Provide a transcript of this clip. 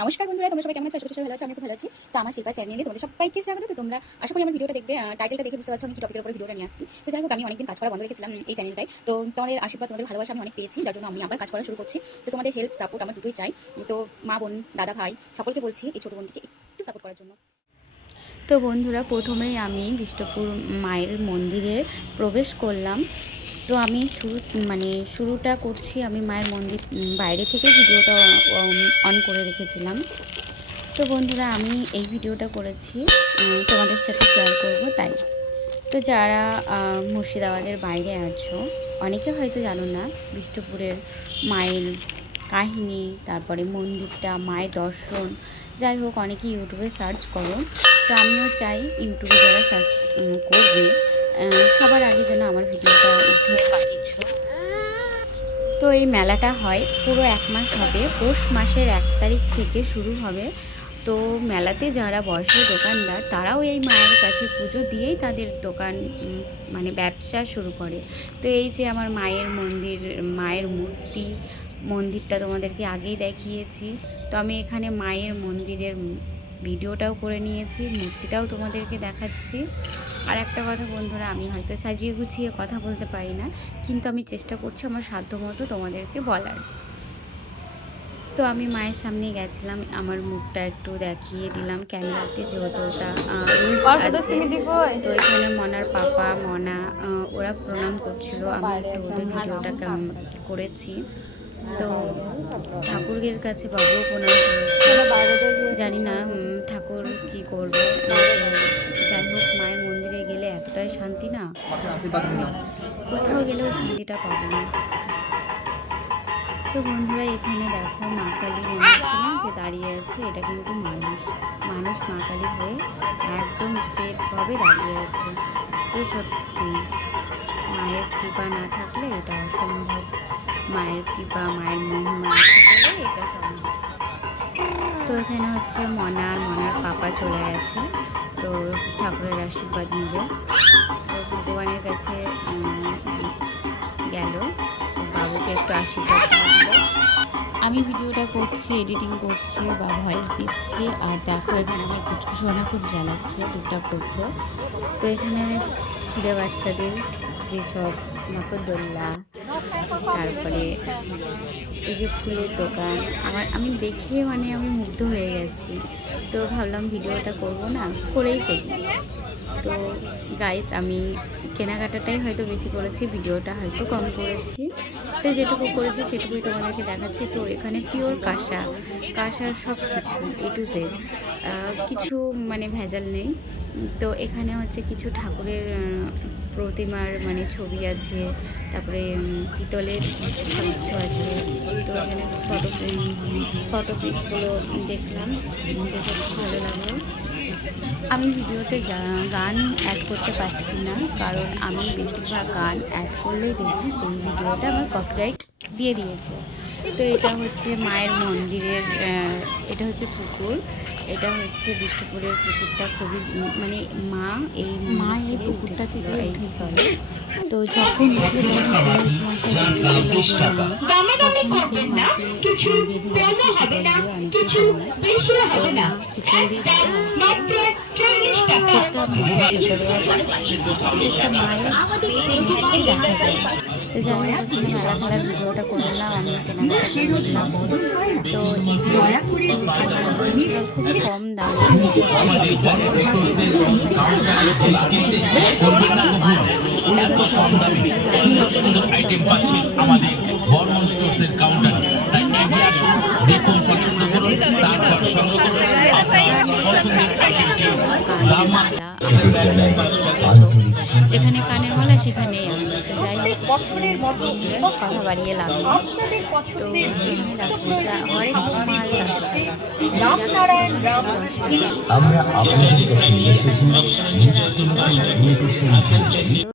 নমস্কার বন্ধুরা, তোমরা সবাই কেমন আছো? আশা করি সবাই ভালো আছো। আমি খুব ভালো আছি। তো আমার শিল্পা চ্যানেলে তোমাদের সবাইকে স্বাগত। তো তোমরা আশা করি আমার ভিডিওটা দেখবে, টাইটেলটা দেখে বুঝতে পারছো আমি কি টপিকের উপরে ভিডিওটা নিয়ে আসছি। তো যাই হোক, আমি অনেকদিন কাজ করা বন্ধ রেখেছিলাম এই চ্যানেলটায়। তো তোমাদের আশীর্বাদ, তোমাদের ভালোবাসা আমি অনেক পেয়েছি, যার জন্য আমি আবার কাজ করা শুরু করছি। তো তোমাদের হেল্প, সাপোর্ট আমার দুটোই চাই। তো মা, বোন, দাদা, ভাই সকলকে বলছি এই ছোটো বোনটিকে একটু সাপোর্ট করার জন্য। তো বন্ধুরা, প্রথমেই আমি বিষ্ণুপুর মায়ের মন্দিরে প্রবেশ করলাম। তো আমি শুরুটা করছি, আমি মায়ের মন্দির বাইরে থেকে ভিডিওটা অন করে রেখেছিলাম। তো বন্ধুরা, আমি এই ভিডিওটা করেছি তোমাদের সাথে শেয়ার করব তাই। তো যারা মুর্শিদাবাদের বাইরে আছো, অনেকে হয়তো জানো না বিষ্ণুপুরের মায়ের কাহিনী, তারপরে মন্দিরটা, মায়ের দর্শন। যাই হোক, অনেকে ইউটিউবে সার্চ করো। তো আমিও চাই ইউটিউবে যারা সার্চ করবে সবার আগে যেন আমার ভিডিওটা উঠে পাঠিয়েছো। তো এই মেলাটা হয় পুরো 1 মাস হবে, পৌষ মাসের 1 তারিখ থেকে শুরু হবে। তো মেলাতে যারা বসে দোকানদার, তারাও এই মায়ের কাছে পুজো দিয়েই তাদের দোকান ব্যবসা শুরু করে। তো এই যে আমার মায়ের মন্দির, মায়ের মন্দিরটা তোমাদেরকে আগেই দেখিয়েছি। তো আমি এখানে মায়ের মন্দিরের ভিডিওটাও করে নিয়েছি, মূর্তিটাও তোমাদেরকে দেখাচ্ছি। আর একটা কথা বন্ধুরা, আমি হয়তো সাজিয়ে গুছিয়ে কথা বলতে পারি না, কিন্তু আমি চেষ্টা করছি আমার সাধ্যমতো তোমাদেরকে বলার। তো আমি মায়ের সামনে গেছিলাম, আমার মুখটা একটু দেখিয়ে দিলাম ক্যামেরাতে, যেহেতু ওটা রুলস আছে। তো এখানে মনার পাপা, মনা ওরা প্রণাম করছিল, আমি একটু ওদের ভিডিওটা করেছি। তো ঠাকুরের কাছে বাবুও প্রণাম করেছে, জানি না ঠাকুর কি করবে। যাই হোক, মায়ের মন্দিরে গেলে এতটাই শান্তি না, কোথাও গেলেও শান্তিটা পাবো না। তো বন্ধুরা, এখানে দেখো মা কালী মনে হচ্ছে না যে দাঁড়িয়ে আছে, এটা কিন্তু মানুষ মা কালী হয়ে একদম স্ট্রেটভাবে দাঁড়িয়ে আছে। তো সত্যি মায়ের কৃপা না থাকলে এটা অসম্ভব, মায়ের কৃপা, মায়ের মহিমা আছে বলে এটা সম্ভব। তো এখানে হচ্ছে মনার পাপা চলে গেছে, তো ঠাকুরের আশীর্বাদ নেবে। তো ভগবানের কাছে গেল, বাবুকে একটু আশীর্বাদ দিল। আমি ভিডিওটা করছি, এডিটিং করছি বা ভয়েস দিচ্ছি, আর দেখো এখানে আমার কুচকুচোনা খুব জ্বালাচ্ছে, ডিস্টার্ব করছে। তো এখানে খুদে বাচ্চাদের যেসব নাকরদোল্লা, তারপরে এই যে ফুলের দোকান, আমি দেখে আমি মুগ্ধ হয়ে গেছি। তো ভাবলাম ভিডিওটা করব না, করেই ফেলি। তো গাইস, আমি কেনাকাটাটাই হয়তো বেশি করেছি, ভিডিওটা হয়তো কম করেছি। তো যেটুকু করেছি সেটুকুই তোমাদেরকে দেখাচ্ছি। তো এখানে পিওর কাঁসার সব কিছু A to Z, কিছু ভেজাল নেই। তো এখানে হচ্ছে কিছু ঠাকুরের প্রতিমার ছবি আছে, তারপরে পিতলের সব কিছু আছে। তো এখানে ফটো পিকগুলো দেখলাম, দেখে ভালো লাগলো। আমি ভিডিওতে গান অ্যাড করতে পারছি না, কারণ আমি বেশিরভাগ গান অ্যাড করলেই দেখি সেই ভিডিওটা আমার কপিরাইট দিয়ে দিয়েছে। তো এটা হচ্ছে মায়ের মন্দিরের, এটা হচ্ছে পুকুর, এটা হচ্ছে বিষ্ণুপুরের পুকুরটা খুবই মা এই পুকুরটা থেকে চলে। তো যখন তো যাই হোক, মেলা খেলার ভিডিওটা করলাম, আমি কেনাকাটা করলাম। তো খুব কম দামে সুন্দর সুন্দর আইটেম পাচ্ছেন আমাদের বর্মন স্টোর্সের কাউন্টারে। তাই এগিয়ে আসুন, দেখুন, পছন্দ করুন, তারপর সংগ্রহ করুন আপনার পছন্দের আইটেমটি। যেখানে কানের মালা সেখানেই আমি যাই, কথা বাড়িয়ে লাভ নেই। তো হরেক মাল 10 টাকা।